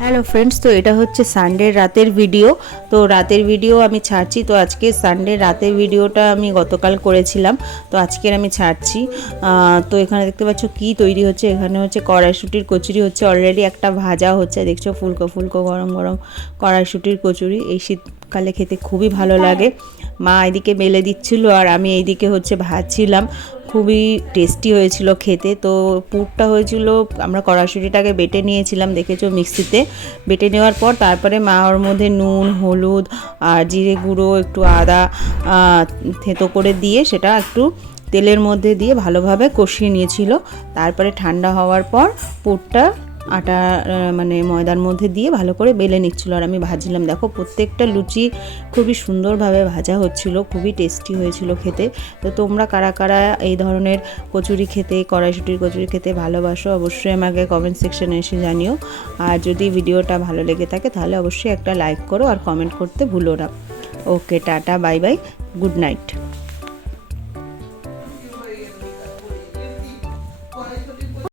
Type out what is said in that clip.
Hello friends, তো এটা হচ্ছে সানডে রাতের ভিডিও। তো রাতের ভিডিও আমি ছাড়ছি। তো আজকে সানডে রাতের ভিডিওটা আমি গতকাল করেছিলাম, তো আজকের আমি ছাড়ছি। তো এখানে দেখতে পাচ্ছ কি তৈরি হচ্ছে। এখানে হচ্ছে কড়াইশুঁটির কচুরি হচ্ছে, অলরেডি একটা ভাজা হচ্ছে, দেখছো ফুলকো ফুলকো গরম গরম কড়াইশুঁটির কচুরি। এই শীতকালে খেতে খুবই ভালো লাগে। মা এদিকে বেলে দিচ্ছিল আর আমি এইদিকে হচ্ছে ভাজছিলাম। খুবই টেস্টি হয়েছিল খেতে। তো পুরটা হয়েছিল, আমরা কড়াইশুঁটিটাকে বেটে নিয়েছিলাম, দেখেছো মিক্সিতে বেটে নেওয়ার পর তারপরে মা ওর মধ্যে নুন, হলুদ আর জিরে গুঁড়ো, একটু আদা থেঁতো করে দিয়ে সেটা একটু তেলের মধ্যে দিয়ে ভালোভাবে কষিয়ে নিয়েছিল। তারপরে ঠান্ডা হওয়ার পর পুরটা আটা মানে ময়দার মধ্যে দিয়ে ভালো করে বেলে নিচ্ছিল আর আমি ভাজছিলাম। দেখো প্রত্যেকটা লুচি খুবই সুন্দরভাবে ভাজা হচ্ছিল, খুবই টেস্টি হয়েছিল খেতে। তো তোমরা কারা কারা এই ধরনের কচুরি খেতে, কড়াইশুঁটির কচুরি খেতে ভালোবাসো অবশ্যই আমাকে কমেন্ট সেকশনে এসে জানিও। আর যদি ভিডিওটা ভালো লেগে থাকে তাহলে অবশ্যই একটা লাইক করো আর কমেন্ট করতে ভুলো না। Okay, tata, bye bye, good night.